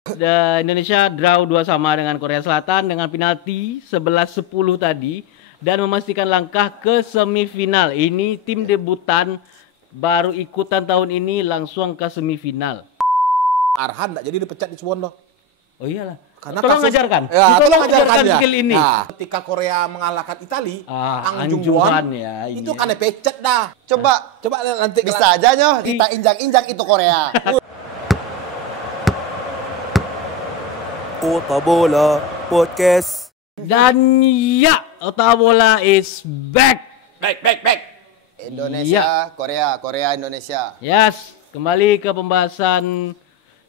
Indonesia draw 2-2 dengan Korea Selatan dengan penalti 11-10 tadi dan memastikan langkah ke semifinal. Ini tim debutan baru ikutan tahun ini langsung ke semifinal. Arhan enggak jadi dipecat di Suwondo. Oh iyalah. Karena tolong kasus, ajarkan. Ya, tolong ajarkan ya. Skill ini. Nah, ketika Korea mengalahkan Itali, Ang Jung Jung Hwan Hwan ya. itu kan dipecat dah. Coba nanti bisa aja nyoh kita injak-injak itu Korea. Otak Bola Podcast. Dan ya, Otak Bola is back. Back. Indonesia, Korea, Indonesia. Yes, kembali ke pembahasan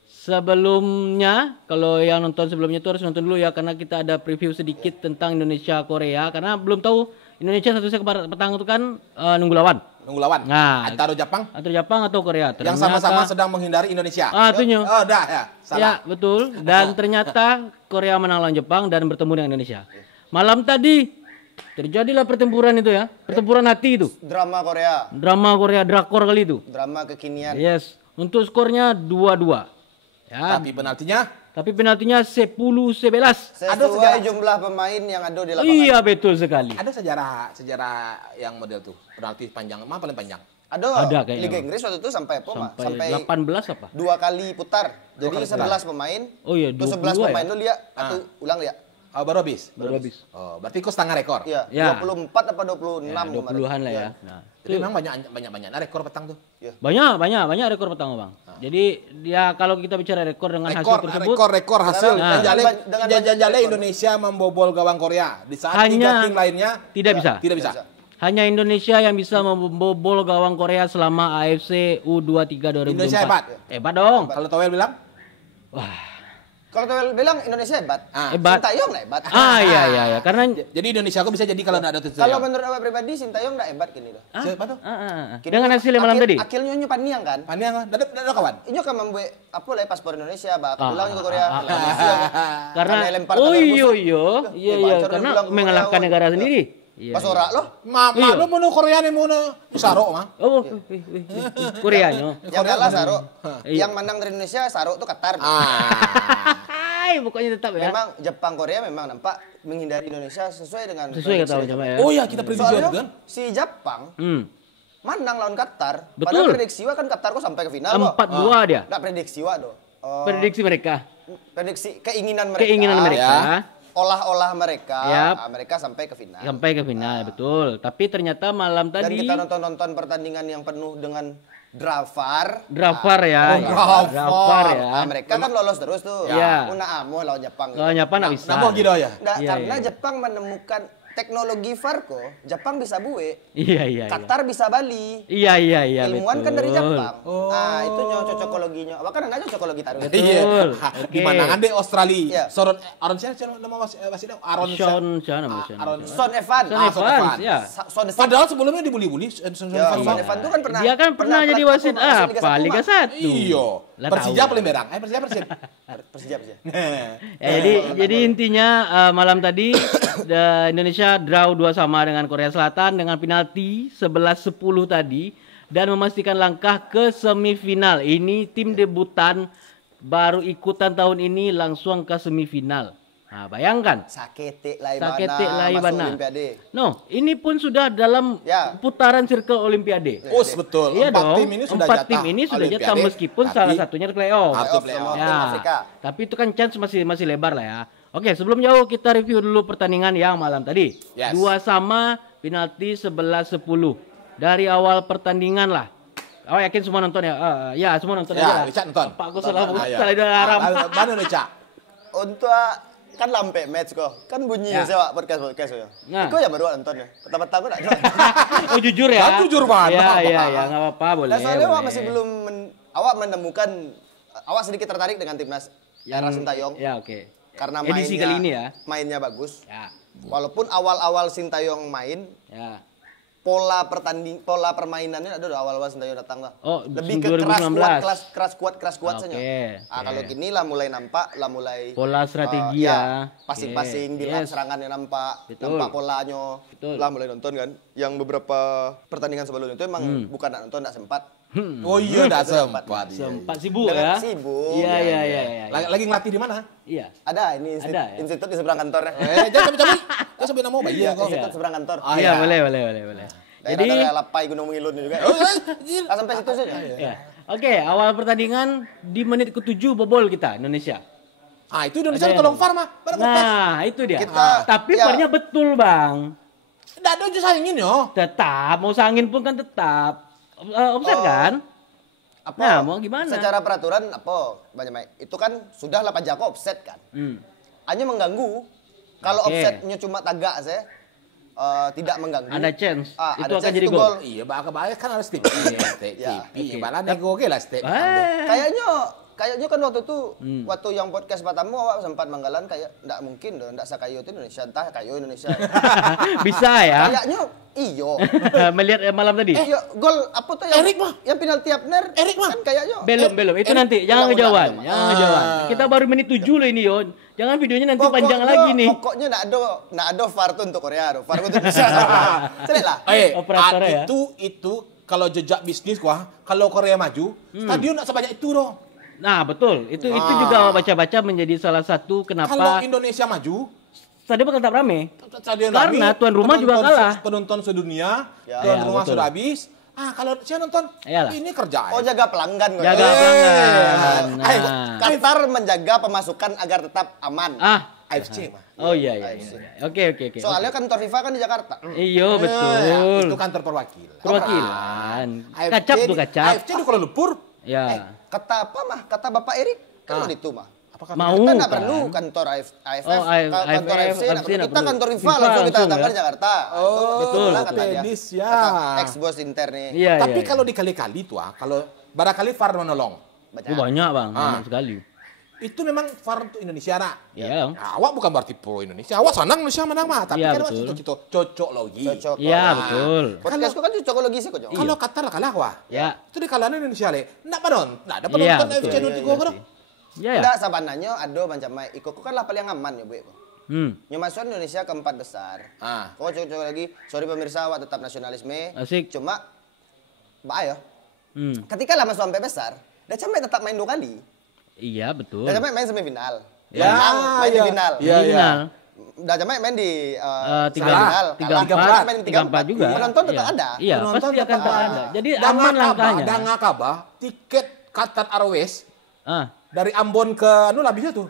sebelumnya. Kalau yang nonton sebelumnya itu harus nonton dulu ya, karena kita ada preview sedikit tentang Indonesia Korea. Karena belum tahu Indonesia satu petang itu kan nunggu lawan. Nah, antara Jepang atau Korea. Ternyata, yang sama-sama sedang menghindari Indonesia. Itunya. Oh, dah ya. Salah. Ya, betul. Dan ternyata Korea menang lawan Jepang dan bertemu dengan Indonesia. Malam tadi terjadilah pertempuran itu ya. Pertempuran hati itu. Drama Korea, drakor kali itu. Drama kekinian. Yes. Untuk skornya 2-2. Ya. Tapi penaltinya 10-11. Sesuai jumlah pemain yang ada di lapangan. Iya, betul sekali. Ada sejarah yang model tuh. Penalti panjang, mana paling panjang? Ada kayaknya. Liga Inggris waktu itu sampai 18 apa? 2 kali putar. Jadi 11 pemain. Oh iya, 11 pemain lu lihat ulang lihat. Oh, baru habis. Oh, berarti kok setengah rekor. Iya, ya. 24 apa 26 ya, 20-an lah ya. Nah, jadi memang banyak rekor petang tuh. Ya. Banyak rekor petang, Bang. Jadi dia kalau kita bicara rekor dengan hasil tersebut, rekor hasil Jale Indonesia membobol gawang Korea di saat tiga tim lainnya tidak bisa. Hanya Indonesia yang bisa membobol gawang Korea selama AFC U23 2024. Indonesia hebat. Hebat dong. Kalau Towel bilang? Kalau Towel bilang Indonesia hebat. Hebat. Sintayong lah hebat. Iya. Karena jadi Indonesia kok bisa jadi kalau enggak ada Sintayong. Kalau menurut awak pribadi Sintayong enggak hebat gini loh. Siapa tuh? Dengan hasil malam tadi. Akhirnya nyonya Paniang kan? Paniang ada kawan. Inyo kan membuat apa lah paspor Indonesia, pulang ke Korea. Karena iya karena mengalahkan negara sendiri. Pas ora loh. Mama lu mau Korea nih mau Saro mah. Oh, Koreanya. Yang kalah Saro. Yang menang dari Indonesia Saro tuh Qatar. Pokoknya tetap ya. Memang Jepang Korea memang nampak menghindari Indonesia sesuai kata coba ya. Oh ya, kita prediksi itu kan. Si Jepang menang lawan Qatar. Betul. Padahal prediksi kan Qatar kok sampai ke final 4-2 dia. Enggak prediksi do. Prediksi mereka. Prediksi keinginan mereka. Olah mereka, mereka sampai ke final. Betul. Tapi ternyata malam tadi. Dan kita nonton pertandingan yang penuh dengan Drafar ya. Mereka kan lolos terus tuh. Ya. Una amo lawan Jepang. Lawan Jepang nggak bisa. Namun gitu ya. Karena Jepang menemukan teknologi VAR Jepang bisa buwe. Iya. Qatar bisa Bali. Iya. Ilmuwan betul. kan dari Jepang. Itu cocokologinya. Apa kan ada cocokologi taruh. Betul. Di mana deh Australia. Aron Son Evan. Ya. Padahal sebelumnya dibuli-buli. Son Evan itu kan pernah. Dia kan pernah jadi wasit Liga 1. Iya. Persija paling berang. Persija. Jadi intinya malam tadi Indonesia draw 2-2 dengan Korea Selatan dengan penalti 11-10 tadi dan memastikan langkah ke semifinal. Ini tim debutan baru ikutan tahun ini langsung ke semifinal. Nah, bayangkan. Sakete lai mana. No, ini pun sudah dalam putaran circle Olimpiade. Betul. Iya dong. Empat tim ini sudah jatah meskipun salah satunya di playoff. Ya. Tapi itu kan chance masih lebar lah ya. Oke, sebelum jauh kita review dulu pertandingan yang malam tadi. 2-2 penalti 11-10. Dari awal pertandingan lah. Yakin semua nonton ya? Ya, semua nonton aja lah. Richard nonton. Pak aku salah alarm. Mana Richard? Untuk kan lampe match kok. Kan bunyi sewa podcast ya. Iku ya baru nonton ya. Pertama-tama aku enggak nonton. Oh, jujur ya? Jujur banget. Iya, enggak apa-apa, boleh. Soalnya awak masih belum awak menemukan awak sedikit tertarik dengan timnas era Sintayong. Ya, oke. Karena edisi kali ini ya. Mainnya bagus. Ya. Walaupun awal-awal Sintayong main, pola permainannya ada awal-awal Sintayong datang lah. Oh, lebih ke 2019. keras kuat saja. Kalau gini lah mulai nampak, mulai pola strategi ya. Passing-passing, bilang serangannya nampak polanya. Lah mulai nonton kan. Yang beberapa pertandingan sebelumnya itu emang bukan nonton, enggak sempat. Oh iya, enggak sempat. Sempat sibuk ya? Sibuk. Iya. Lagi ngelatih di mana? Iya. Ada ini institut di seberang kantor. Jangan cabut. Jangan sampai nama bayi ya kok. Institut seberang kantor. Iya, boleh. Jadi Lapai Gunung Ngilun juga. Sampai situ saja. ya. Oke, awal pertandingan di menit ke-7 bobol kita Indonesia. Itu Indonesia tolong VAR mah. Nah, itu dia. Kita, tapi VAR-nya betul, Bang. Enggak ada aja saingin yo. Tetap mau sangin pun kan tetap offside kan? Apa? Nah, mau gimana? Secara peraturan apa? Itu kan sudah 8 jako offset kan. Hanya mengganggu. Kalau offsetnya cuma tagak saya tidak mengganggu. Ada chance. Ada itu akan chance jadi gol. Iya, bahaya kan harus step. Malah nego oke lah step. Kayaknya kan waktu itu waktu yang podcast pertama awak sempat manggalan kayak enggak mungkin dong, enggak sakayo itu Indonesia, entah kayo Indonesia. Bisa ya? Kayaknya iyo. Melihat malam tadi. Iya, gol apa tuh yang Erik mah. Yang penalti Abner. Erik mah. Kan kayaknya. Belum. Itu nanti jangan ngejauhan. Kita baru menit 7 loh ini, Yon. Jangan videonya nanti panjang lagi nih. Pokoknya enggak ada VAR tuh untuk Korea, VAR untuk Indonesia. Celik lah. Operator ya. Itu kalau jejak bisnis kalau Korea maju, stadion enggak sebanyak itu dong. Nah, betul. Itu juga baca-baca menjadi salah satu kenapa kalau Indonesia maju, stadion bakal tetap rame. Stadion Karena rame, tuan rumah juga kalah. Penonton sedunia, Ya, tuan rumah betul. sudah habis. Kalau saya nonton, Iyalah. ini kerjaan. Oh, jaga pelanggan kok. Jaga pelanggan. Nah. Qatar menjaga pemasukan agar tetap aman. AFC mah. Oh iya. Oke. Soalnya kantor FIFA kan di Jakarta. Iya, betul. Itu kantor perwakilan. Perwakilan. Kacap tuh kacap. AFC di Kuala Lumpur. Ya. Kata apa mah? Kata Bapak Erik kan itu mah. Mau Kita nggak kan? perlu kantor AFF, Oh, kantor AFF, AFC, nggak perlu. nggak Kita perlu. kantor FIFA FIFA langsung kita langsung datangkan ya? di Jakarta. Betul lah kata dia. tenis ya. Kata ex-bos interne. Iya. Tapi kalau dikali-kali tuh, kalau barangkali VAR menolong. Banyak, Bang. Banyak sekali. Itu memang VAR untuk Indonesia nak. Iya. Awak bukan berarti pro Indonesia. Awak senang Indonesia menang mah. Tapi Iya, kan betul. itu cocok logi. Cocok. Iya, betul. Podcastku kan cocokologi sih kok. Kalau Qatar kalah wah. Ya. Itu dikalahin Indonesia le. Enggak ada Iya, penonton betul. AFC nanti gua kan. Iya. Enggak sabananya ada macam iko kan lah paling aman ya, Bu. Hmm. Nyemasuan Indonesia keempat besar. Kok cocok lagi. Sorry pemirsa, awak tetap nasionalisme. Asik. Cuma bahaya. Ketika lah masuk sampai besar, dah sampai tetap main 2 kali. Iya, betul. Dah sampai main semifinal. Ya, Menang, main di final. Iya. Final. Udah sampai main di Tiga empat, main di 3-4 juga. Penonton tetap ada. Iya, Penonton pasti akan tetap ada. Jadi aman langkahnya. Dan ngakabah tiket Qatar Airways Ah, dari Ambon ke bisa tuh.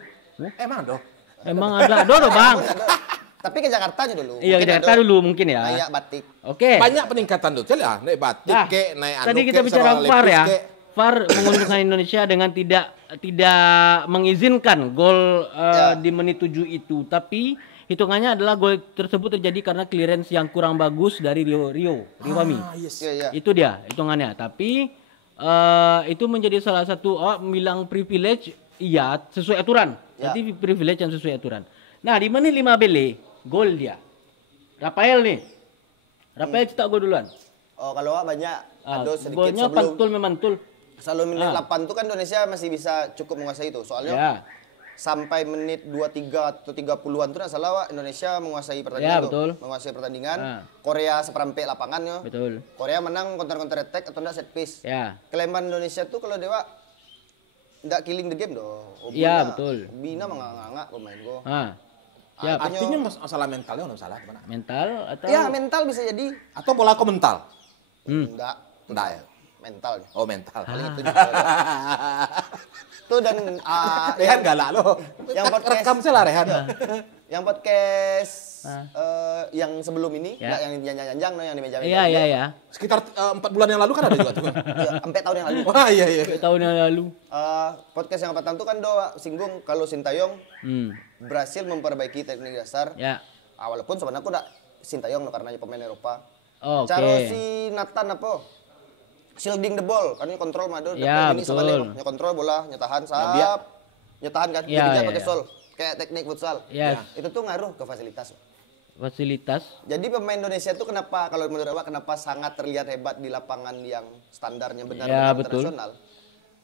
Emang dong. emang ada dodo, Bang. Tapi ke Jakarta aja dulu. Iya, ke Mungkin Jakarta ada dulu mungkin ya. Kayak batik. Oke. Banyak peningkatan tuh. Cel ya, naik batik Nah, ke, naik anu tadi kita ke, bicara sama VAR lepis ya. ke. VAR menguntungkan Indonesia dengan tidak mengizinkan gol di menit 7 itu, tapi hitungannya adalah gol tersebut terjadi karena clearance yang kurang bagus dari Rio Fahmi. Yes. Iya. Itu dia hitungannya. Tapi itu menjadi salah satu bilang privilege, iya sesuai aturan. Berarti privilege yang sesuai aturan. Nah, di menit 5 Bele, gol dia. Rafael cetak gol duluan. Oh, kalau banyak ada sedikit Golnya sebelum pantul memantul. Selalu menit 8 itu kan Indonesia masih bisa cukup menguasai itu. Soalnya sampai menit 23 atau 30-an itu enggak salah Wak, Indonesia menguasai pertandingan betul. Menguasai pertandingan. Korea seperempet lapangannya. Betul. Korea menang counter attack atau enggak set piece. Ya. Kelemahan Indonesia tuh kalau dewa enggak killing the game dong. Iya, betul. Bina menganga-nganga pemain gua. Ya, Artinya masalah mentalnya enggak salah gimana? mental atau Ya, mental bisa jadi. Atau bola ko mental? Enggak. Enggak ya. Mental. Oh, mental. Paling itu juga. Tuh dan Rehan galak lo. yang podcast Rekam saya lah Rehan. Yang podcast yang sebelum ini, Ya. enggak yang janjang yang di meja. Iya. Sekitar 4 bulan yang lalu kan ada juga tuh. Iya, sampai tahun yang lalu. Wah, iya. Tahun yang lalu. Podcast yang pertama tuh kan singgung kalau Sintayong berhasil memperbaiki teknik dasar. Ya. Walaupun sebenarnya aku enggak Sintayong karena pemain Eropa. Oke. Cara si Nathan apa? Shielding the ball, kan ini kontrol madu, Ya, ini sama betul. dia, kontrol bola, nyetahan nyetahan kan, Ya, dia ya, pakai ya. sol, kayak teknik futsal. Yes. Itu tuh ngaruh ke fasilitas. Fasilitas. Jadi pemain Indonesia tuh kenapa kalau menurut Awak kenapa sangat terlihat hebat di lapangan yang standarnya Ya, benar-benar betul. internasional?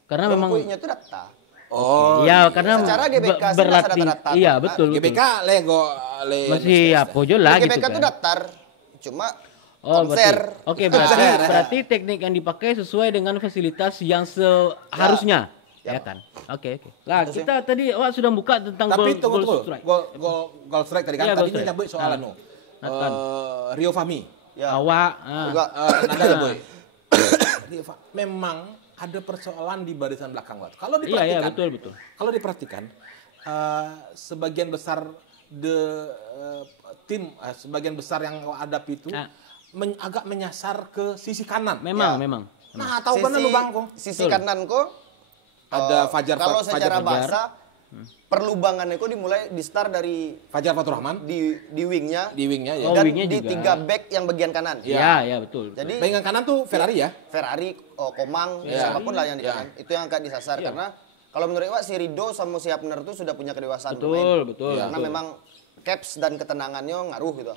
Karena memang Rumpuinya tuh data. Oh. ya karena Secara GBK sih berlatih. rata-rata. Iya, betul. GBK Lego Masih apa aja lah gitu GBK tuh kan. datar, cuma konser. Berarti teknik yang dipakai sesuai dengan fasilitas yang seharusnya. Ya kan? Oke. Lah, kita tadi sudah buka tentang goal strike. Goal strike tadi kan. Tadi nyebut soal Rio Fahmi. Awak. Nanda boy. Memang ada persoalan di barisan belakang. Kalau diperhatikan, betul. Kalau diperhatikan, sebagian besar tim, sebagian besar yang hadapi itu agak menyasar ke sisi kanan. Memang. Nah, tahu benar lu Bang kok. Sisi kanan kok ada Fajar. Kalau secara bahasa perlubangannya kok dimulai di start dari Fajar Fatur Rahman di wingnya. Di wingnya ya. Dan wingnya di juga. 3 back yang bagian kanan. Iya, betul. Jadi bagian kanan tuh Ferrari ya. Ferrari, Komang, siapapun lah yang di kanan. Itu yang akan disasar karena kalau menurut Iwak si Rido sama si Hapner tuh sudah punya kedewasaan betul. Karena memang caps dan ketenangannya ngaruh gitu.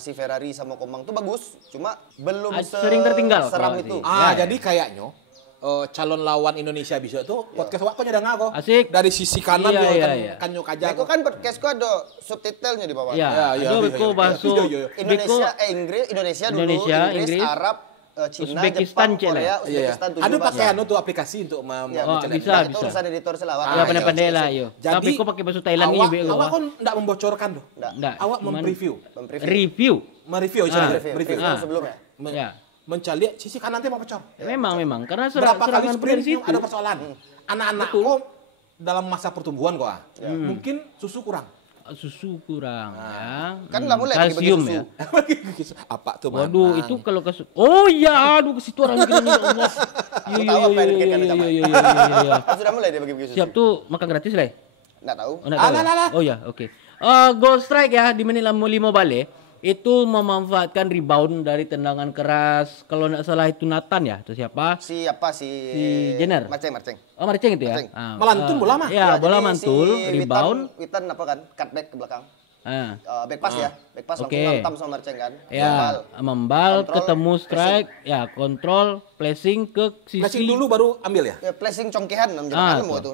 Si Ferrari sama Komang tuh bagus, cuma belum sering tertinggal seram itu. Jadi kayaknya calon lawan Indonesia bisa tuh podcast waktunya udah ngaco. Asik. Dari sisi kanan kan nyok aja. Beko kan podcastku ada subtitlenya di bawah. Beko bahasa Indonesia dulu, Inggris, Arab, Cina, Uzbekistan, Jepang, Korea, Uzbekistan, ada pakai tuh aplikasi untuk bisa. Itu urusan editor selawat. Pandai-pandai lah yo. Tapi kok pakai bahasa Thailand ini bego. Awak kan enggak membocorkan tuh. Enggak. Awak mereview Mereview sebelumnya. Mencari sisi kanan teh mau pecor. Memang karena berapa kali sprint itu ada persoalan. Anak-anak kok dalam masa pertumbuhan kok. Mungkin susu kurang. Ya. Kan enggak boleh kalsium ya. Apa tuh? Waduh, itu kalau ke situ orang gini ya Allah. Iya. Sudah mulai dia bagi-bagi susu. Siap tuh makan gratis lah. Enggak tahu. Oh ya, oke. Goal strike ya di menit 5 balik itu memanfaatkan rebound dari tendangan keras. Kalau nggak salah itu Nathan ya, atau siapa? Si Jenner. Marceng. Oh, Marceng itu ya. Melantur bola mah. Ya, bola mantul, rebound. Witan apa kan? Cutback ke belakang. Back pass ya. Back pass langsung hantam sama Marceng kan. Ya, membal ketemu strike, kontrol, placing ke sisi. Placing dulu baru ambil ya? Ya, placing congkehan namanya itu.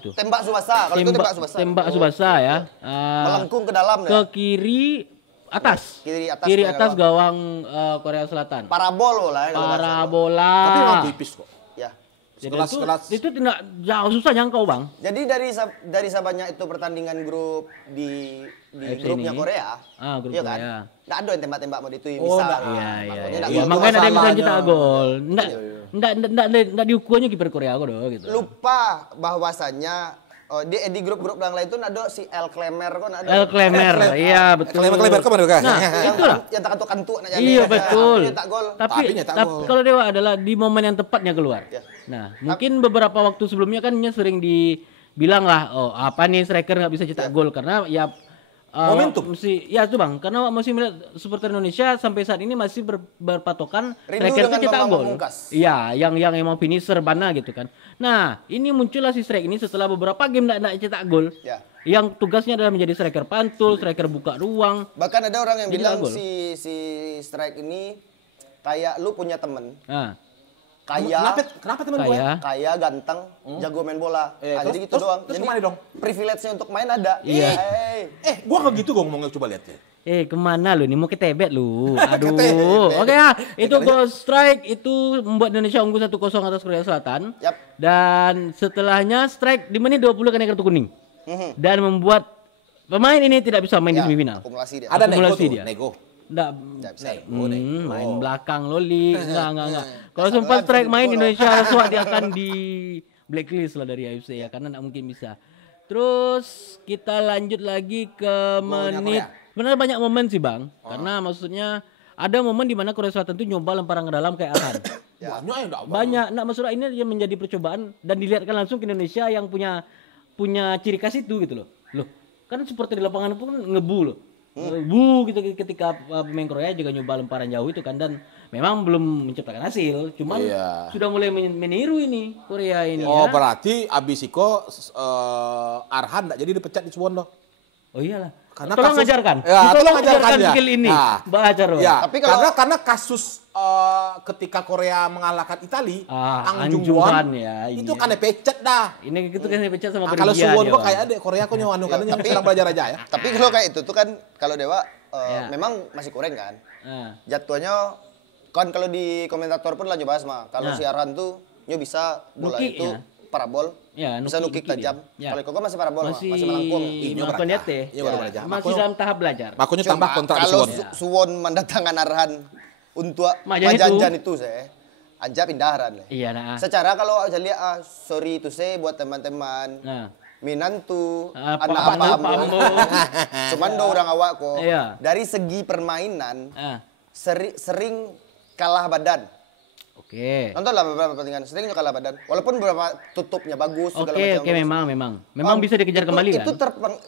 Itu. Tembak Subasa, kalau itu tembak Subasa. Tembak Subasa ya. Melengkung ke dalam ke kiri atas gawang Korea Selatan. Parabola. Tapi memang tipis kok. Ya. Sekelas. Itu tidak jauh susah jangkau Bang. Jadi dari sebanyak itu pertandingan grup di grupnya Korea. Grup iya Korea. Kan? Nggak ada yang tembak-tembak mau itu bisa. Iya. Makanya ada yang bisa cetak gol. Nggak diukurnya kiper Korea kok gitu. Lupa bahwasanya di grup-grup yang lain itu ada si El Klemer kok ada. El Klemer, iya betul. Klemer kemana kan? Nah, itulah. Yang kantuk-kantuk Iya betul. Tapi kalau Dewa adalah di momen yang tepatnya keluar. Nah, mungkin beberapa waktu sebelumnya kan sering dibilang lah, apa nih striker nggak bisa cetak gol karena ya momentum. Ya itu Bang, karena masih melihat supporter Indonesia sampai saat ini masih berpatokan striker itu cetak gol. Iya, yang emang finisher bana gitu kan. Nah, ini muncullah si striker ini setelah beberapa game enggak cetak gol. Ya. Yang tugasnya adalah menjadi striker pantul, striker buka ruang. Bahkan ada orang yang bilang si strike ini kayak lu punya temen. Kenapa teman gue? Kaya, ganteng, jago main bola. Jadi gitu doang. Terus jadi kemana dong? Privilege-nya untuk main ada. Iya. Gua nggak gitu gua ngomongnya, coba lihat ya. Kemana lu? Ini mau ke Tebet lu. Aduh. Oke ya, itu goal strike itu membuat Indonesia unggul 1-0 atas Korea Selatan. Yap. Dan setelahnya strike di menit 20 kena kartu kuning. Dan membuat pemain ini tidak bisa main di semifinal. Akumulasi dia. Ada Akumulasi nego dia. nego. Nggak, main belakang loli. Enggak. Kalau Satu sempat lagi strike di main bola. Indonesia dia akan di blacklist lah dari AFC ya, karena enggak mungkin bisa. Terus kita lanjut lagi ke menit. Benar banyak momen sih Bang, karena maksudnya ada momen di mana Korea Selatan itu nyoba lemparan ke dalam kayak Arhan. Banyak. Nah maksudnya ini yang menjadi percobaan dan dilihatkan langsung ke Indonesia yang punya ciri khas itu gitu loh. Loh, kan supporter di lapangan pun ngebu loh. Gitu ketika pemain Korea juga nyoba lemparan jauh itu kan, dan memang belum menciptakan hasil, cuman sudah mulai meniru ini Korea ini. Berarti abis itu Arhan enggak jadi dipecat di Suwon. Oh iyalah. Karena tolong ngajarkan. Tolong ngajarkan skill ini. Baca Ron. Ya, tapi karena kasus ketika Korea mengalahkan Italia, Ang Jung-hwan ya, itu kan dipecat dah. Ini gitu kan dipecat sama Belgia. Kalau Suwon kok kayak ada Korea kok nyuanu kan sedang belajar aja ya. Tapi kalau kayak itu tuh kan kalau Dewa memang masih kurang kan. Jatuhnya kan kalau di komentator pun lah nyoba mah. Kalau siaran tuh nyo bisa bola Nuki, itu parabol. Bisa nukik tajam. Kalau Koko masih parabol, masih melengkung. Melengkung dia teh. Masih dalam tahap belajar. Makanya tambah kontrak di kalau Suwon. Suwon mendatangkan arahan untuk majanjan itu saya aja pindahan. Iya nah. Secara kalau saya lihat sorry itu saya buat teman-teman. Minantu, anak apa-apa. Cuman do orang awak kok. Dari segi permainan sering kalah badan. Oke. Nontonlah beberapa pertandingan sering kalah badan. Walaupun beberapa tutupnya bagus segala macam. Oke, memang bisa dikejar kembali kan. Itu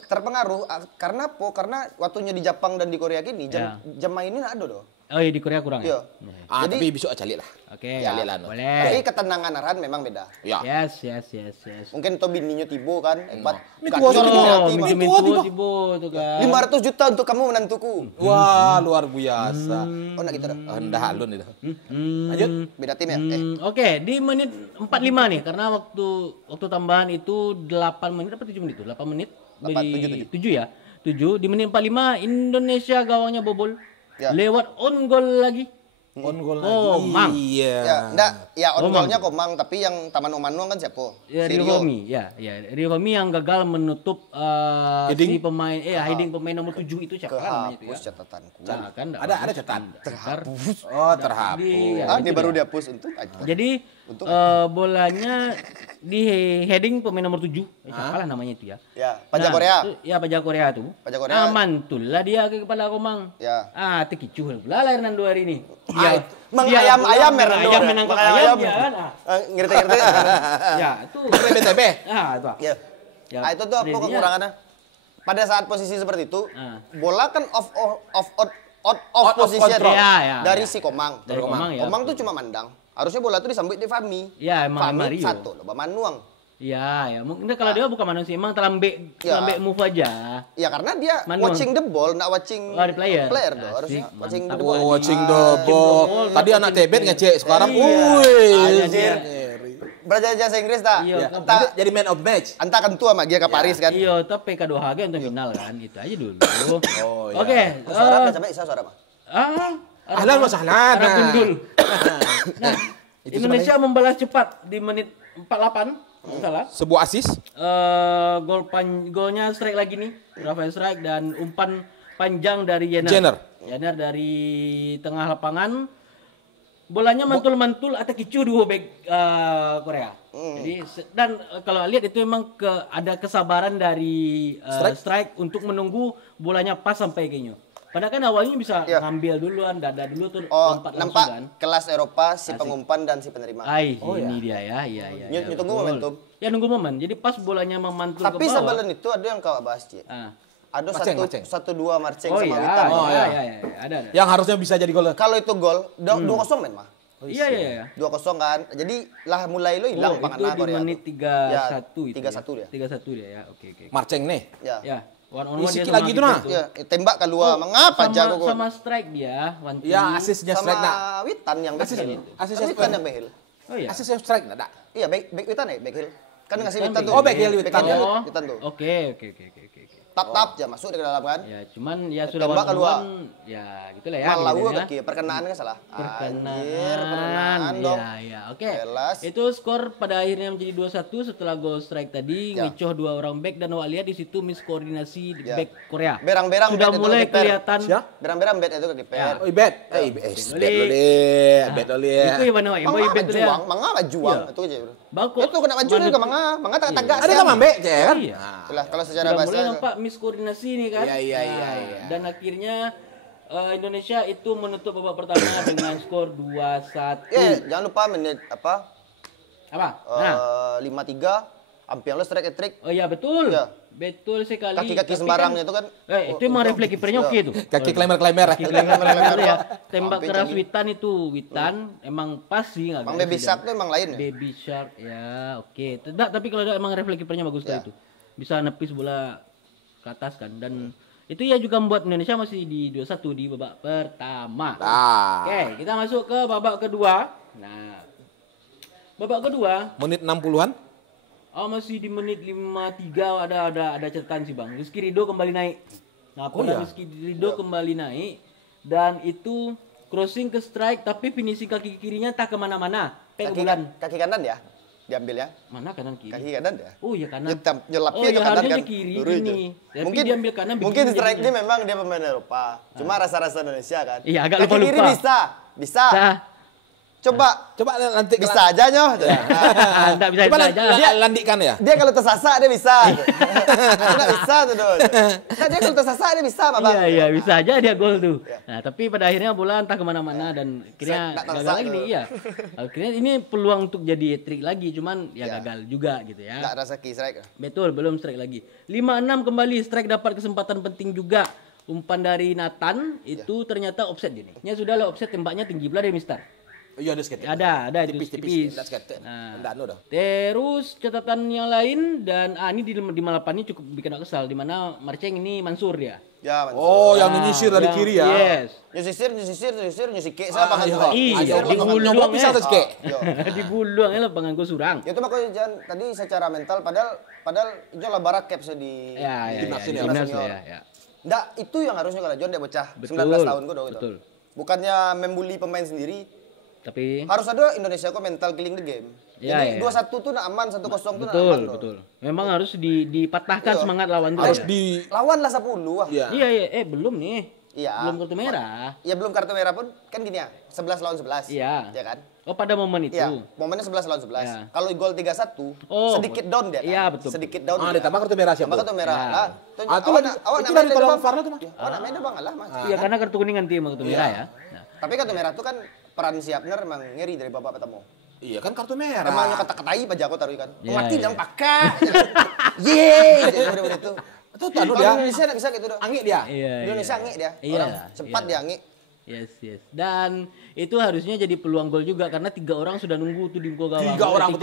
terpengaruh karena apa? Karena waktunya di Jepang dan di Korea gini jam mainnya ada doh. Oh iya di Korea kurang ya? Jadi tapi besok aja lah. Oke. Boleh. Tapi ketenangan arahan memang beda. Ya. Yes. Mungkin to bininya Tibo kan hebat. Tibo itu kan. 500 juta untuk kamu menantuku. Wah, luar biasa. Oh, enggak gitu dah. Hendak halun itu. Lanjut. Beda tim ya? Oke, di menit 45 nih karena waktu tambahan itu 8 menit apa 7 menit itu? 8 menit. 7 ya. 7 di menit 45 Indonesia gawangnya bobol. Lewat on goal lagi. On goal Komang. Iya. Ya, enggak, ya on goalnya Komang, tapi yang Taman Omanuang kan siapa? Rihomi, Rihomi yang gagal menutup si pemain heading pemain nomor 7 itu siapa namanya itu ya? Catatanku. Nah, kan Ada catatan. Terhapus. Oh, terhapus. Ini baru dihapus untuk aja. Jadi bolanya di heading pemain nomor 7. Siapa lah namanya itu ya? Ya, Pajak Korea. Ya, Pajak Korea tuh. Pajak Korea. Mantul lah dia ke kepala Komang. Ya. Tekicuh pula lah Hernando hari ini. Ayam Hernando. Ayam menangkap ayam ya kan. Ngerti. Ya, itu. BTB. Itu. Ya. Itu tuh apa kekurangannya? Pada saat posisi seperti itu, bola kan off position dari si Komang. Dari Komang ya. Komang tuh cuma mandang. Harusnya bola tuh disambut di Fahmi. Ya, emang Fahmi Mario. 1 loh, Manuang. Ya. Mungkin kalau dia bukan manusia, emang terlambat move aja. Ya karena dia watching the ball, not watching player tuh. Harusnya watching the ball. Watching the ball. Tadi anak Tebet ngecek, sekarang Anjir. Belajar bahasa Inggris tak? Entah jadi man of match. Entah kan tua sama dia ke Paris kan? Iya, tapi PK Doha untuk final kan. Itu aja dulu. Oke. Suara sampai suara mah. Ahlan wa sahlan. Gundul. Nah, Indonesia membalas cepat di menit 48. Salah. Sebuah asis. Golnya strike lagi nih. Rafael strike dan umpan panjang dari Jenner dari tengah lapangan. Bolanya mantul-mantul atau kicu dua back Korea. Jadi dan kalau lihat itu memang ada kesabaran dari strike untuk menunggu bolanya pas sampai kayaknya. Padahal kan awalnya bisa ngambil duluan, dada dulu tuh lompat langsung nampak kan. Kelas Eropa si pengumpan dan si penerima. Ini dia ya. Iya. Tunggu momentum. Ya nunggu momen. Jadi pas bolanya memantul ke bawah. Tapi sebelum itu ada yang kau bahas, Ci. Ada satu dua marcing sama Witan. Iya. Ada. Yang harusnya bisa jadi gol. Kalau itu gol, 2-0 men mah. Iya. 2-0 kan. Jadi lah mulai lo hilang panganan Korea. Itu di menit 31 itu. 31 dia ya. Oke. Marceng nih. Ya. One on one dia lagi itu nah. Ya, tembak keluar. Mengapa jago gol? Sama strike dia, Ya, asisnya strike nah. Sama Witan yang behil. Witan yang behil. Oh iya. Asisnya strike enggak? Iya, back Witan ya, back hill. Kan ngasih Witan tuh. Oh, back hill Witan. Witan tuh. Oke. Tap aja masuk di dalam kan. Ya, cuman ya sudah tembak keluar. Ya, gitulah ya. Malau kaki perkenaan kan salah. Perkenaan dong. Ya, oke. Itu skor pada akhirnya menjadi 2-1 setelah gol strike tadi, ngecoh dua orang back dan awak lihat di situ miskoordinasi back Korea. Berang-berang sudah mulai kelihatan. Berang-berang bet itu ke kiper. Oh, bet. Bet oleh. Itu gimana, Pak? Bet oleh. Mangga juang itu aja. Bagus. Itu kena maju juga mangga tagak. Ada kan Mambe, kan? Itulah kalau secara bahasa. Mulai nampak miskoordinasi nih kan. Iya. Dan akhirnya Indonesia itu menutup babak pertama dengan skor 2-1. Jangan lupa menit apa? 5-3 hampir lo strike. Oh iya betul. Ya. Betul sekali. Kaki-kaki sembarang itu kan. Itu emang refleks kipernya oke tuh. Kaki klemer-klemer. Ya. Tembak keras Witan itu. Witan emang pas sih enggak. Bang Baby Shark tuh emang lain ya. Baby Shark ya, oke. Tidak, tapi kalau emang refleks kipernya bagus sekali itu. Bisa nepis bola ke atas kan dan itu ya juga membuat Indonesia masih di 2-1 di babak pertama. Oke, kita masuk ke babak kedua. Nah, babak kedua menit 60-an. Masih di menit 53 ada catatan sih Bang. Rizky Ridho kembali naik. Nah, Rizky Ridho kembali naik dan itu crossing ke strike tapi finishing kaki kirinya tak kemana-mana. Kaki kanan ya? Diambil ya? Mana kanan kiri? Kaki kanan ya? Oh iya kanan. Nyelapnya ke kanan kan? Kiri ini. Mungkin diambil kanan. Mungkin strike ini memang dia pemain Eropa. Cuma rasa-rasa Indonesia kan. Iya agak lupa-lupa. Kaki kiri bisa. Coba lantik bisa aja nyoh. Enggak bisa aja. Dia landikan ya? Dia kalau tersasak dia bisa. Enggak bisa tuh, Don. Nah, dia kalau tersasak dia bisa, Bang. Iya, bisa aja dia gol tuh. Nah, tapi pada akhirnya bola entah kemana-mana dan akhirnya gagal lagi nih, iya. Akhirnya ini peluang untuk jadi trik lagi, cuman ya gagal juga gitu ya. Enggak rezeki strike. Betul, belum strike lagi. 5-6 kembali, strike dapat kesempatan penting juga. Umpan dari Nathan itu ternyata offset gini. Ya sudahlah offset, tembaknya tinggi pula dari Mister. Iya ada skate. Ada tipis. Nah, terus catatan yang lain dan ini di Malapan ini cukup bikin aku kesal di mana Marceng ini Mansur dia. Ya, Mansur. Oh, yang nyisir dari kiri ya. Yes. Nyisik siapa kan? Iya, digulung bisa ske. Digulung ya lapangan surang. Itu makanya jangan tadi secara mental padahal itu lah barak caps di timnas ya. Nggak, itu yang harusnya kalau John dia bocah 19 tahun gue dong itu. Bukannya membuli pemain sendiri. Tapi harus ada Indonesia kok mental killing the game. Jadi 2-1 tuh nak aman, 1-0 tuh nak aman. Betul. Memang harus dipatahkan semangat lawan tuh. Harus lawan lah 10 ah. Iya, belum nih. Iya. Belum kartu merah. Iya, belum kartu merah pun kan gini ya. 11 lawan 11. Iya. Ya kan? Oh, pada momen itu. Iya, momennya 11 lawan 11. Ya. Kalau gol 3-1, sedikit down dia kan. Iya, betul. Sedikit down. Ditambah kartu merah siapa? Kartu merah. Lah, itu dari tolong VAR tuh, Mas. Awak main Bang lah, Mas. Iya, karena kartu kuning nanti kartu merah ya. Tapi kartu merah tuh kan peran Siapner emang ngeri dari babak pertama. Iya kan kartu merah. Emangnya kata-katai aja aku taruh kan. Mati jangan pakai. Yeay. Itu. Itu kalau Indonesia enggak bisa gitu dong. Angik dia. Indonesia angik dia. Orang cepat dia angik. Yes. Dan itu harusnya jadi peluang gol juga karena 3 orang sudah nunggu tuh di gol gawang. 3 orang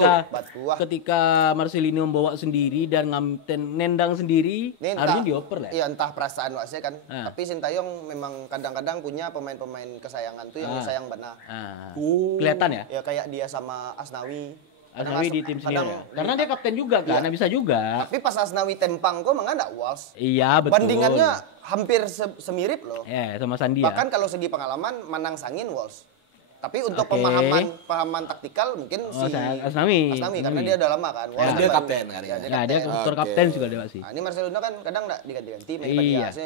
ketika Marcelino membawa sendiri dan nendang sendiri, harusnya dioper lah. Iya, entah perasaan wasit kan. Tapi Sintayong memang kadang-kadang punya pemain-pemain kesayangan tuh yang sayang benar. Kelihatan ya? Ya kayak dia sama Asnawi. Asnawi di tim sendiri ya? Karena dia kapten juga kan, bisa juga. Tapi pas Asnawi tempang kok enggak ada Walsh. Iya, betul. Bandingannya hampir semirip loh. Sama Sandi. Bahkan kalau segi pengalaman Manang Sangin Walsh. Tapi untuk pemahaman taktikal mungkin si Asnawi karena dia udah lama kan. Walsh dia kapten kan. Dia aktor kapten juga dia sih. Nah, ini Marcelino kan kadang enggak diganti-ganti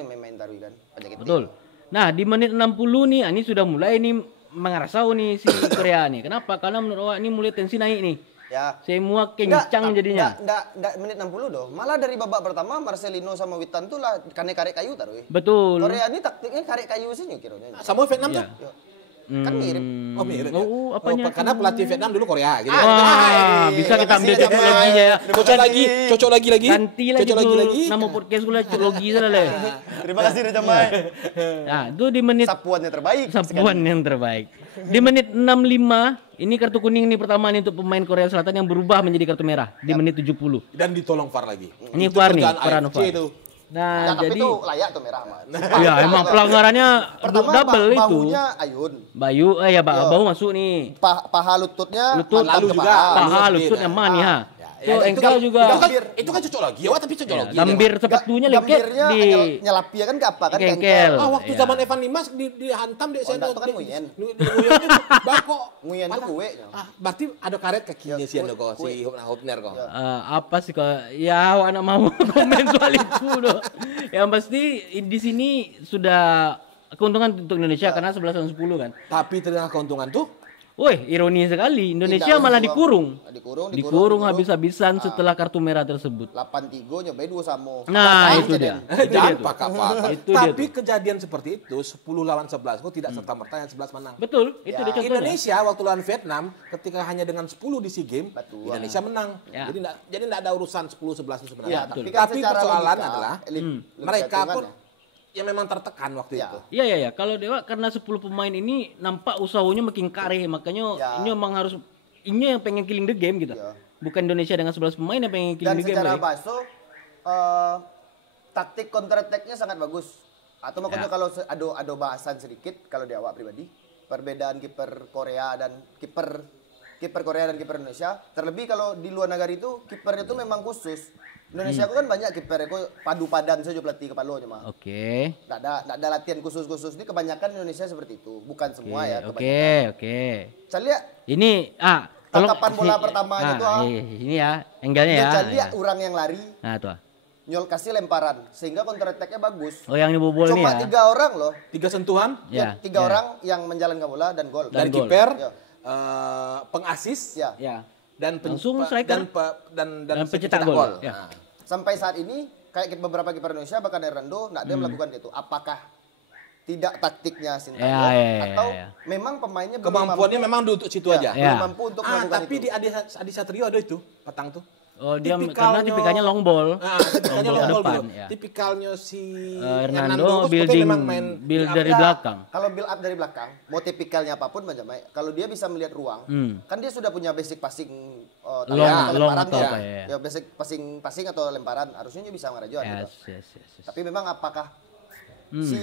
main Tarwi kan. Betul. Nah, di menit 60 nih, ini sudah mulai nih mengerasau nih si Korea nih. Kenapa? Karena menurut awak ini mulai tensi naik nih. Ya. Semua kencang jadinya. Enggak menit 60 doh. Malah dari babak pertama Marcelino sama Witan tuh lah karek kayu taruh. Betul. Korea ini taktiknya karek kayu sih kiranya. Sama Vietnam tuh. Kan mirip. Oh mirip. Apanya? Karena pelatih Vietnam dulu Korea gitu. Bisa kita ambil teknologinya ya. Cocok lagi. Ganti lagi. Nama podcast gue cocok lagi. Terima kasih Rejamai. Nah, itu di menit sapuan yang terbaik. Di menit 65 ini kartu kuning nih pertama nih untuk pemain Korea Selatan yang berubah menjadi kartu merah di menit 70. Dan ditolong VAR lagi. Ini VAR nih, peran VAR. Nah, tapi jadi itu layak tuh merah mah. Ya, emang pelanggarannya double itu. Bahunya Ayun. Bahu masuk nih. Paha lututnya lalu juga paha lututnya mani ha. Tuh engkel juga. Itu kan cocok lagi. Tapi cocok lagi. Gambir sepatunya lengket di nyelapia kan ke apa kan engkel. Waktu zaman Evan Dimas dihantam di sana itu kan Nguyen. Bako. Nguyen itu gue. Berarti ada karet kakinya si Ando kok, si Hopner kok. Apa sih kok? Ya, anak mau komen soal itu loh. Yang pasti di sini sudah keuntungan untuk Indonesia karena 11-10 kan. Tapi ternyata keuntungan tuh woi, ironi sekali. Indonesia malah dikurung habis-habisan setelah kartu merah tersebut. 8-3 nyobain 2 sama. Nah, itu dia. Jangan pakak-pakak. Tapi kejadian seperti itu 10 lawan 11 kok tidak serta-merta yang 11 menang. Betul, itu dia contohnya. Indonesia waktu lawan Vietnam ketika hanya dengan 10 di SEA Games, Indonesia menang. Jadi enggak ada urusan 10-11 itu sebenarnya. Tapi persoalan adalah mereka pun yang memang tertekan waktu itu. Iya. Kalau Dewa karena 10 pemain ini nampak usahanya makin kare, makanya ini memang harus yang pengen killing the game gitu. Bukan Indonesia dengan 11 pemain yang pengen killing the game. Dan secara baso taktik counter attack-nya sangat bagus. Atau makanya kalau ada bahasan sedikit kalau di awak pribadi, perbedaan kiper Korea dan kiper kiper Korea dan kiper Indonesia. Terlebih kalau di luar negara itu kipernya itu memang khusus. Indonesia aku kan banyak kiper, aku padu padan saja pelatih kepala cuma. Oke. Nggak ada latihan khusus ini, kebanyakan Indonesia seperti itu, bukan semua ya. Oke. Saya lihat. Ini tangkapan bola pertamanya itu ini ya, angle-nya ya. Saya lihat orang yang lari. Nah, tuh. Nyol kasih lemparan sehingga counter attack-nya bagus. Oh, yang dibobol ini ya. Cuma 3 orang loh. 3 sentuhan. Ya, 3 orang yang menjalankan bola dan gol. Dan kiper, pengasis, dan langsung striker dan pencetak gol. Ya. Nah, sampai saat ini kayak beberapa kiper Indonesia bahkan Hernando nggak ada yang melakukan itu. Apakah tidak taktiknya Sintayong atau memang pemainnya kemampuannya memang untuk situ aja. Belum mampu untuk melakukan tapi itu. di Adi Satrio ada itu petang tuh. Oh, dia karena tipikalnya long ball. Tipikalnya long ball depan, gitu. Tipikalnya si Hernando build dari belakang. Kalau build up dari belakang, mau tipikalnya apapun macam kalau dia bisa melihat ruang, kan dia sudah punya basic passing lemparan ya basic passing atau lemparan, harusnya dia bisa ngarajuan gitu. Tapi memang apakah si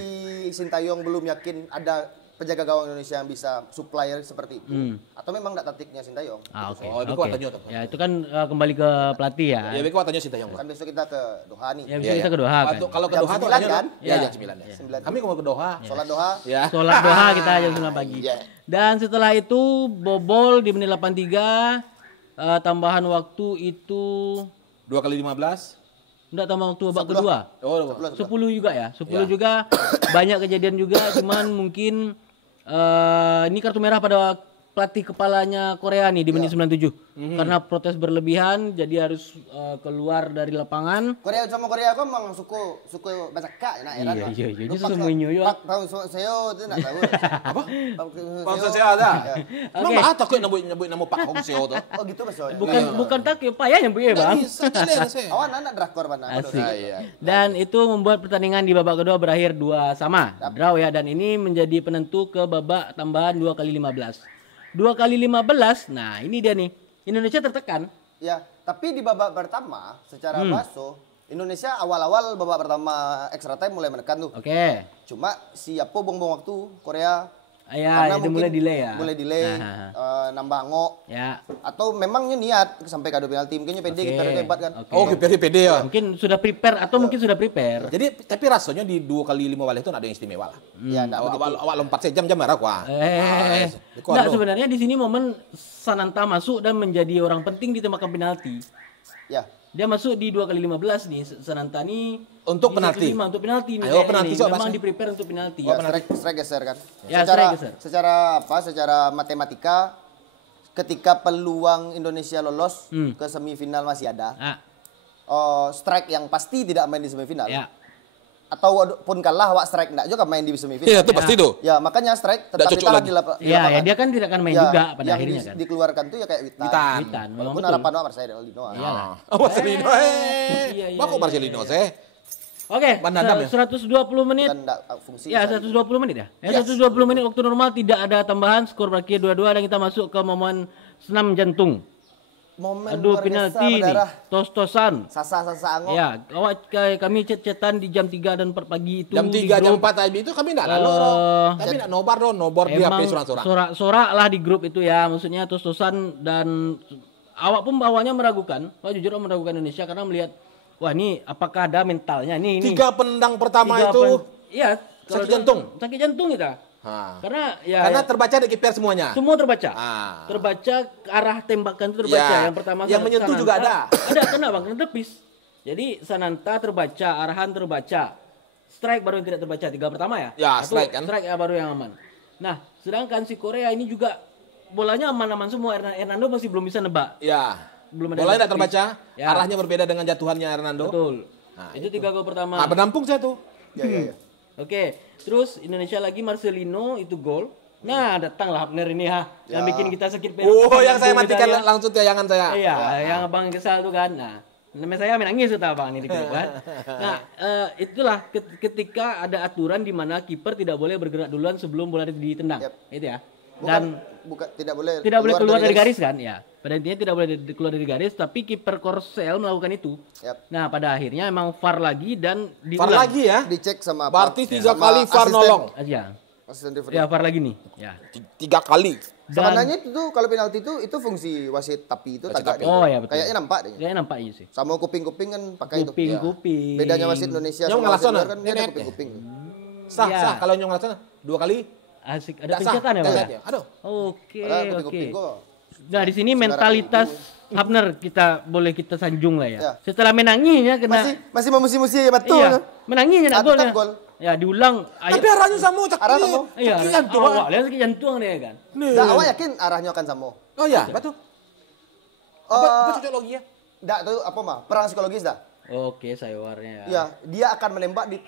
Sintayong belum yakin ada penjaga gawang Indonesia yang bisa supplier seperti itu atau memang enggak taktiknya Sintayong? Itu kuatannya tuh. Ya, itu kan kembali ke pelatih ya. Ya, kuatannya Sintayong. Kan besok kita ke Doha nih. Ya, besok kita ke Doha kan. Kalau ke Doha tuh kan? Ya, jam 9. Kami mau ke Doha. Sholat Doha. Ya. Sholat Doha kita jam 9 pagi. Dan setelah itu bobol di menit 83, tambahan waktu itu 2 kali 15. Enggak, tambah waktu babak kedua. 10 juga ya. 10 juga banyak kejadian juga, cuman mungkin ini kartu merah pada pelatih kepalanya Korea nih di menit 97. Karena protes berlebihan jadi harus keluar dari lapangan. Korea sama Korea aku memang suku basaka enak enak. Iya, ini semuanya yo. Tahu saya itu enggak tahu. Apa? Pak Seo ada. Emang apa takut nyebut nama Pak Hong Seo tuh? Oh gitu Mas. Bukan takut, payah nyebut ya, Bang. Awan anak drakor mana? Dan itu membuat pertandingan di babak kedua berakhir 2-2. Draw ya, dan ini menjadi penentu ke babak tambahan 2 kali 15. 2 kali 15, nah ini dia nih. Indonesia tertekan. Ya, tapi di babak pertama secara basuh Indonesia awal-awal babak pertama extra time mulai menekan tuh. Oke. Cuma siapa buang-buang waktu Korea. Ya, itu mulai delay ya. Mulai delay, nambah ngok. Ya. Atau memangnya niat sampai kado penalti, mungkinnya pede kita hebat kan. Oh, pede ya. Mungkin sudah prepare atau mungkin sudah prepare. Jadi tapi rasanya di 2 kali 5 balik itu enggak ada yang istimewa lah. Ya, awal lompat sejam merah kuah. Nah, sebenarnya di sini momen Sananta masuk dan menjadi orang penting di tembakan penalti. Ya. Dia masuk di 2 kali 15 nih. Sananta nih untuk penalti. Untuk penalti nih. Ayo penalti memang di prepare untuk penalti. Ya, strike geser kan. Ya, secara matematika ketika peluang Indonesia lolos ke semifinal masih ada. Strike yang pasti tidak main di semifinal. Ya. Atau pun kalah wak strike enggak juga main di semifinal. Iya, itu pasti tuh. Ya, makanya strike tetap ditahan di lapangan. Ya, dia kan tidak akan main juga pada akhirnya kan. Dikeluarkan tuh ya kayak Witan. Walaupun harapan Marcelino. Iyalah. Marcelino. Bagus Marcelino sih. Oke, 120 menit. Ya, 120 menit ya. 120 menit waktu normal, tidak ada tambahan, skor berakhir 2-2 dan kita masuk ke momen senam jantung. Aduh, penalti nih, tos-tosan. Sasa angok. Ya, kami chat-chatan di jam 3 dan 4 pagi itu. Jam 3, jam 4 tadi itu kami enggak lalu. Kami enggak nobar di HP sorang-sorang. Sorak lah di grup itu ya, maksudnya tos-tosan dan awak pun bawahnya meragukan. Wah, jujur meragukan Indonesia karena melihat wah, ini apakah ada mentalnya nih. 3 pendang pertama itu. Iya, sakit jantung. Sakit jantung kita. Karena terbaca di kiper semuanya. Semua terbaca. Terbaca arah tembakan itu terbaca. Yang pertama yang menyentuh juga ada. Ada kena Bang, kena tepis. Jadi Sananta terbaca, arahan terbaca. Strike baru yang tidak terbaca 3 pertama ya. Ya, strike kan. Strike ya baru yang aman. Nah, sedangkan si Korea ini juga bolanya aman-aman semua. Hernando masih belum bisa nebak. Ya. Belum ada. Bolanya tidak terbaca. Ya. Arahnya berbeda dengan jatuhannya Hernando. Betul. Itu 3 gol pertama. Bernampung saya tuh. Ya. Oke, terus Indonesia lagi Marcelino itu gol. Nah, datanglah Abner ini yang bikin kita sakit perut. Oh, yang saya matikan langsung tayangan saya. Iya, yang Abang kesal tuh kan. Nah, namanya saya menangis tuh Abang ini di grup kan. Nah, itulah ketika ada aturan di mana kiper tidak boleh bergerak duluan sebelum bola ditendang. Itu ya. Dan tidak boleh keluar dari garis kan ya. Pada intinya tidak boleh keluar dari garis, tapi kiper Korsel melakukan itu. Nah, pada akhirnya emang VAR lagi dan VAR lagi ya? Dicek sama berarti 3 kali VAR nolong. Ya, VAR lagi nih. Ya. 3 kali. Sebenarnya itu tuh kalau penalti itu fungsi wasit tapi itu tagak. Oh ya betul. Kayaknya nampak deh. Kayaknya nampak iya sih. Sama kuping-kuping kan pakai itu. Kuping. Bedanya wasit Indonesia sama wasit luar kan dia ada kuping-kuping. Sah kalau nyong ngelaksana 2 kali. Asik, ada pencetan ya, Pak? Aduh. Oke. Nah, di sini mentalitas Hafner boleh kita sanjung lah ya. Setelah menanginya kena masih memusi-musi betul. Iya, menanginya nak golnya. Gol. Ya, diulang. Tapi arahnya sama cak. Arah sama. Iya, awalnya sakit jantung dia kan. Dah awak yakin arahnya akan sama. Oh ya, betul. Apa cocok ya? Dah tuh apa mah? Perang psikologis dah. Oke, saywarnya. Ya, dia akan menembak di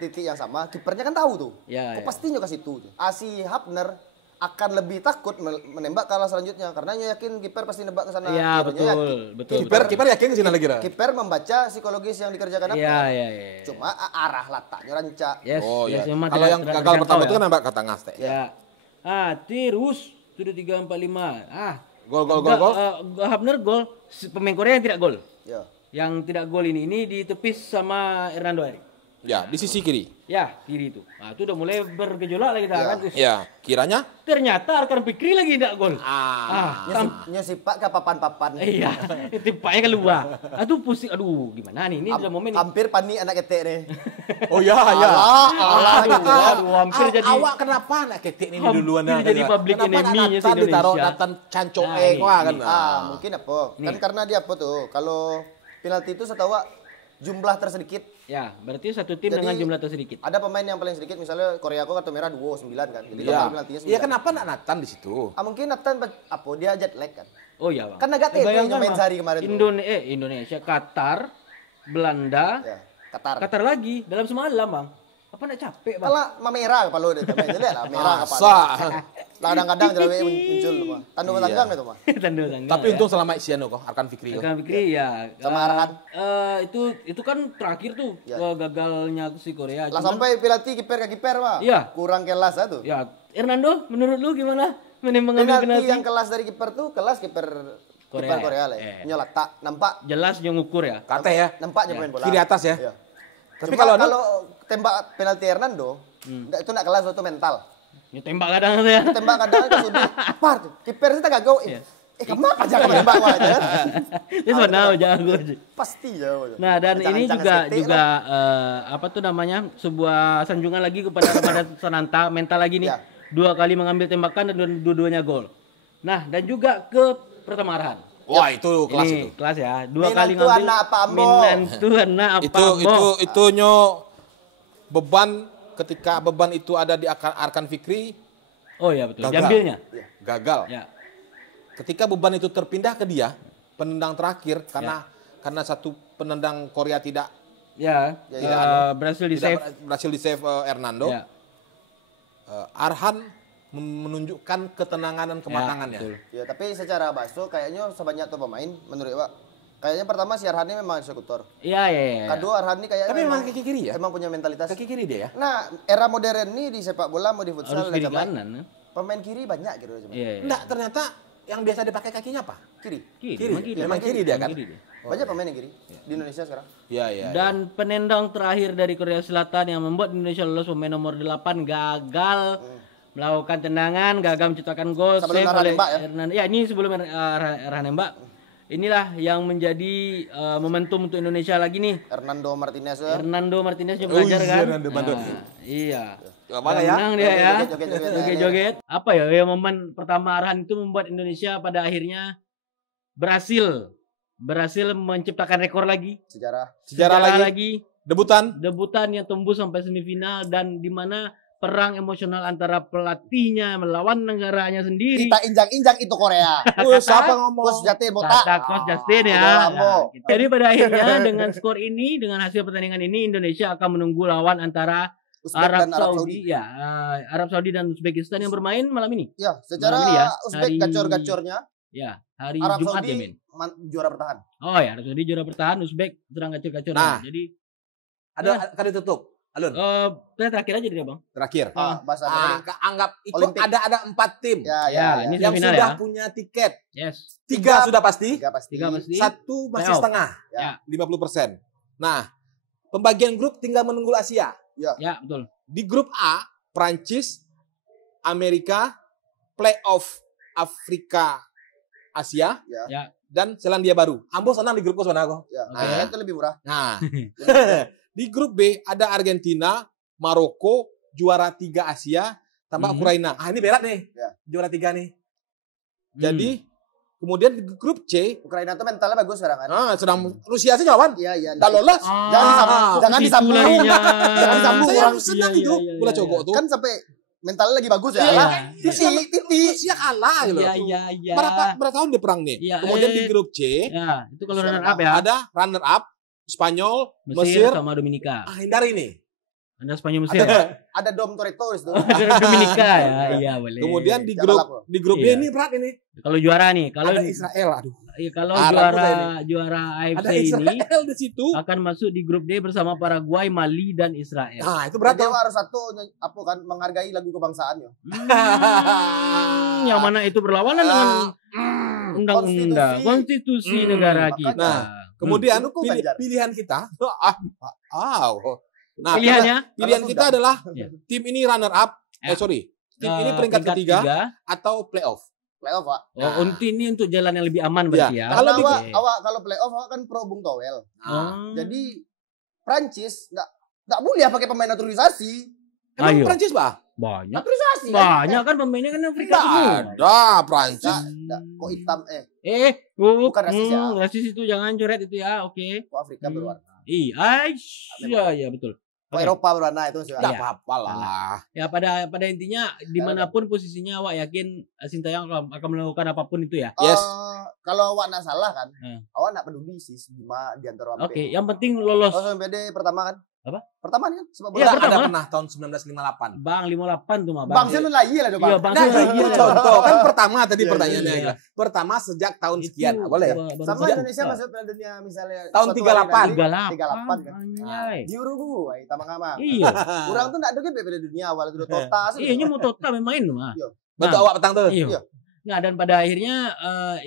titik yang sama. Kipernya kan tahu tuh. Ya, pastinya ke situ. Si Hafner akan lebih takut menembak kala selanjutnya karena dia yakin kiper pasti nembak ke sana. Iya, betul. Kiper yakin ke sana lagi dah. Kiper membaca psikologis yang dikerjakan apa? Iya. Cuma arah letaknya rancak. Yes, kalau yang gagal pertama itu kan nembak ke tengah teh. Ya. Terus sudah 3-4-5. Gol. Hafner gol. Pemain Korea yang tidak gol. Ya. Yang tidak gol ini ditepis sama Hernando Ari. Ya, di sisi kiri. Ya, kiri itu. Nah, itu udah mulai bergejolak lagi kan. Ya, kiranya ternyata Arkan Fikri lagi tidak gol. Nyesipak ke papan-papan. Iya, tipaknya keluar. Aduh pusing. Aduh, gimana nih? Ini udah momen nih. Hampir panik anak ketek nih. Oh ya. Aduh, hampir jadi. Awak kenapa anak ketek ini duluan dah? Jadi public enemy-nya si Indonesia. Ditaruh Nathan Canco kan. Mungkin apa? Kan karena dia apa tuh? Kalau penalti itu setahu jumlah tersedikit. Ya, berarti satu tim dengan jumlah tersedikit. Ada pemain yang paling sedikit, misalnya Korea kartu merah 9 kan. Jadi penaltinya 9. Iya, kenapa nak Nathan di situ? Mungkin Nathan dia jet lag kan. Oh iya, Bang. Kan agak main sehari kemarin Indonesia, Qatar, Belanda, Qatar lagi dalam semalam, Bang. Apa nak capek, Bang? Kalau merah kalau dia main jelek lah, merah apa. Kadang-kadang jerawat muncul mah. Tandu tanggang itu mah. Tandu tanggang. Tapi untung selama Isiano kok Arkan Fikri. Ya. Sama Arhan. Itu kan terakhir tuh gagalnya si Korea. Lah sampai penalti kiper ke kiper mah. Iya. Kurang kelas tuh. Ya, Hernando, menurut lu gimana? Mengambil penalti yang kelas dari kiper tuh kelas kiper Korea lah. Nyolata, nampak. Jelas yang ngukur ya. Kate ya. Nampaknya main bola. Kiri atas ya. Iya. Tapi kalau tembak penalti Hernando, itu nak kelas itu mental. Ya tembak kadang ya. Tembak kadang itu sudah par. Kiper sih tak gagal. Kenapa jangan menembak aja? Dia sebenarnya jago aja. Pasti jago. Nah, dan ini juga apa tuh namanya? Sebuah sanjungan lagi kepada Sananta, mental lagi nih. 2 kali mengambil tembakan dan dua-duanya gol. Nah, dan juga ke pertama Arhan. Wah, itu kelas itu. Kelas ya. 2 kali ngambil. Minantu anak apa Itu beban ketika beban itu ada di Arkan Fikri. Oh ya betul. Diambilnya. Gagal. Ya. Ketika beban itu terpindah ke dia, penendang terakhir karena satu penendang Korea tidak berhasil di save Hernando. Ya. Arhan menunjukkan ketenangan dan kematangannya. Ya, tapi secara baso kayaknya sebanyak tuh pemain menurut Pak. Kayaknya pertama si Arhan ini memang eksekutor. Iya. Kedua Arhan ini kayaknya tapi memang kaki kiri ya? Emang punya mentalitas. Kaki kiri dia ya? Nah, era modern ini di sepak bola mau di futsal harus kiri kanan. Pemain kiri banyak gitu. Enggak, ternyata yang biasa dipakai kakinya apa? Kiri. Memang kiri dia kan? Banyak pemain yang kiri di Indonesia sekarang. Iya. Dan penendang terakhir dari Korea Selatan yang membuat Indonesia lolos pemain nomor 8 gagal melakukan tendangan, gagal menciptakan gol. Sebelum Arhan nembak ya? Ya, ini sebelum Arhan nembak. Inilah yang menjadi momentum untuk Indonesia lagi nih. Hernando Martinez juga belajar kan? Iya. Menang dia ya. Joget-joget. Apa ya momen pertama Arhan itu membuat Indonesia pada akhirnya berhasil menciptakan rekor lagi. Sejarah lagi. Debutan yang tembus sampai semifinal dan di mana perang emosional antara pelatihnya melawan negaranya sendiri. Kita injak-injak itu Korea. Siapa ngomong? Coach Justin botak. Coach Justin ya. Jadi pada akhirnya dengan skor ini, dengan hasil pertandingan ini, Indonesia akan menunggu lawan antara Arab Saudi. Ya, Arab Saudi dan Uzbekistan yang bermain malam ini. Ya, secara Uzbek gacor-gacornya. Ya, hari Arab Jumat Saudi ya, men. Juara bertahan. Oh ya, Arab Saudi juara bertahan, Uzbek sedang gacor-gacor. Nah, jadi ada kali tutup. Alun. Terakhir aja dia, Bang. Terakhir. Anggap itu Olimpik. Ada 4 tim. Ya. Ini yang final sudah ya. punya tiket. Yes. 3 sudah pasti. 3 pasti. 1 masih setengah. Ya. 50%. Nah, pembagian grup tinggal menunggu Asia. Ya, betul. Di grup A, Prancis, Amerika, playoff Afrika, Asia, dan Selandia Baru. Ambo senang di grupku sebenarnya kok. Ya, nah, itu lebih murah. Nah, di grup B ada Argentina, Maroko, juara 3 Asia, tambah Ukraina. Ah, ini berat nih. Ya. Juara 3 nih. Jadi, kemudian di grup C, Ukraina tuh mentalnya bagus sekarang kan. Sedang Rusia sih lawan. Iya. Tak lolos. Jangan disambung. Jangan disambung. Saya senang di grup bola cowok tuh. Kan sampai mentalnya lagi bagus ya. Titik. Rusia kalah gitu. Iya. Berapa tahun dia perang nih? Kemudian di grup C, itu kalau runner up ya. Ada runner up Spanyol, Mesir sama Dominika. Hindari nih. Ada Spanyol Mesir. Ada Dom Toretto itu. Ada Dominika ya. Iya boleh. Kemudian di grup B ini berat ini. Kalau juara nih, kalau ada Israel, aduh. Iya, kalau juara AFC ada Israel ini di situ akan masuk di grup D bersama Paraguay, Mali dan Israel. Nah, itu berat. Dia harus satu apa kan menghargai lagu kebangsaannya. Yang mana itu berlawanan dengan undang-undang konstitusi negara kita. Nah, kemudian pilihan kita pilihan kita adalah tim ini runner up. Tim ini peringkat ketiga atau playoff. Playoff, Pak. Oh, ini untuk jalan yang lebih aman berarti ya. Kalau kalau playoff kan pro Bung Towel. Jadi Prancis enggak boleh pakai pemain naturalisasi. Emang Prancis, Pak? Banyak. Naturalisasi. Banyak kan pemainnya kan Afrika semua. Ada Prancis. Kok hitam bukan rasis ya. Rasis itu jangan coret itu ya, oke. Kok Afrika berwarna. Iya, betul. Kok Eropa berwarna itu sih. Enggak apa-apa lah. Ya pada intinya dimanapun posisinya awak yakin Sintayong akan melakukan apapun itu ya. Yes. Kalau awak nak salah kan, awak nak peduli sih di antara awak. Oke, yang penting lolos. Olimpiade pertama kan? Apa? Pertama kan? Sebab bola ada pernah tahun 1958. Bang 58 tuh mah Bang. Bang Sen lagi lah Bang. Iya, Bang Sen lagi lah. Contoh kan pertama tadi pertanyaannya. Pertama sejak tahun sekian, boleh ya? Sama Indonesia masuk Piala Dunia misalnya tahun 38 kan. Di Uruguay, Tamangama. Iya. Orang tuh enggak ada ke Piala Dunia awal itu Tota. Iya, mau Tota main mah. Betul awak petang tuh. Iya. Nah, dan pada akhirnya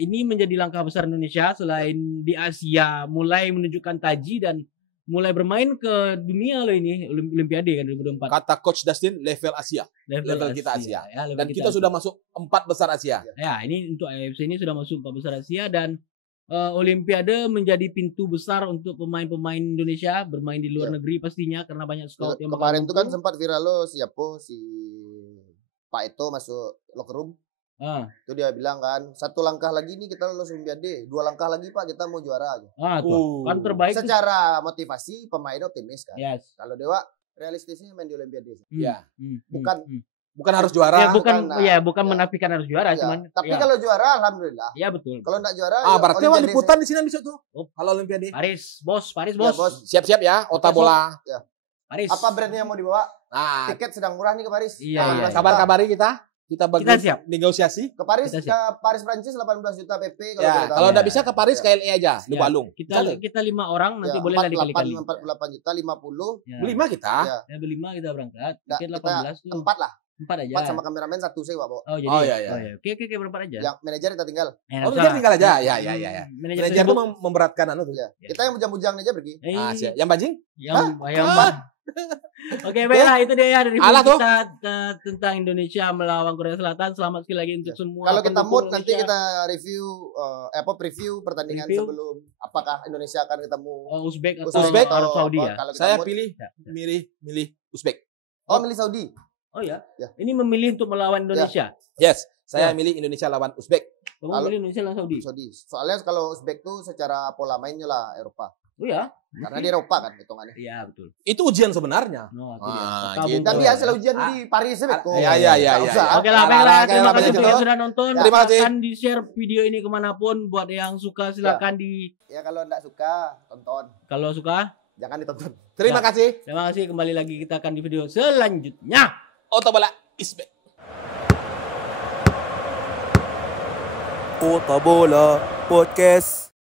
ini menjadi langkah besar Indonesia selain di Asia mulai menunjukkan taji dan mulai bermain ke dunia loh ini Olimpiade kan 2024. Kata Coach Dustin level Asia. Level kita Asia. Ya, dan kita sudah masuk 4 besar Asia. Ya, ini untuk AFC ini sudah masuk 4 besar Asia dan Olimpiade menjadi pintu besar untuk pemain-pemain Indonesia bermain di luar negeri pastinya karena banyak scout yang kemarin itu kan sempat viral lo si Pak Eto masuk locker room. Itu dia bilang kan, 1 langkah lagi nih kita lolos Olimpiade, 2 langkah lagi Pak kita mau juara aja. Kan terbaik. Secara motivasi pemain optimis kan. Yes. Kalau Dewa realistisnya main di Olimpiade. Iya. Bukan harus juara. Bukan menafikan harus juara, cuman. Tapi kalau juara alhamdulillah. Iya betul. Kalau enggak juara berarti awak liputan di sini bisa tuh. Kalau Olimpiade. Paris, bos. Ya, bos. Siap-siap ya, Ota bola. Ya. Paris. Apa brandnya mau dibawa? Tiket sedang murah nih ke Paris. Iya. Kabar-kabari kita siap negosiasi ke Paris Prancis 18 juta PP kalau enggak bisa ke Paris ke LA aja di Balung. Kita 5 orang nanti boleh lah dikali-kali. 48 juta 50. Berlima kita. Ya berlima kita berangkat. Tiket 18 tuh. 4 lah. 4 aja. 4 sama kameramen 1 sewa, Bo. Oh iya. Oke, berempat aja. Yang manajer kita tinggal. Manajer tinggal aja. Ya. Manajer tuh memberatkan tuh. Kita yang bujang-bujang aja pergi. Siap. Yang bajing? Yang Oke, baiklah itu dia ya dari kita tentang Indonesia melawan Korea Selatan. Selamat sekali lagi untuk semua. Kalau kita mood nanti kita review preview pertandingan sebelum apakah Indonesia akan ketemu Uzbek atau Saudi ya. Saya milih Uzbek. Milih Saudi. Oh ya. Ini memilih untuk melawan Indonesia. Yes, saya milih Indonesia lawan Uzbek. Kamu milih Indonesia lawan Saudi. Soalnya kalau Uzbek tuh secara pola mainnya lah Eropa. Oh ya. Karena di Eropa kan hitungannya. Iya, betul. Itu ujian sebenarnya. Dan biasa ujian di Paris ya, Beko. Iya. Oke lah, baiklah. Terima kasih yang sudah nonton. Terima kasih. Silakan di-share video ini kemanapun. Buat yang suka silakan Ya kalau enggak suka, tonton. Kalau suka, jangan ditonton. Terima kasih. Terima kasih. Kembali lagi kita akan di video selanjutnya. Ota bola Uzbek. Ota bola podcast.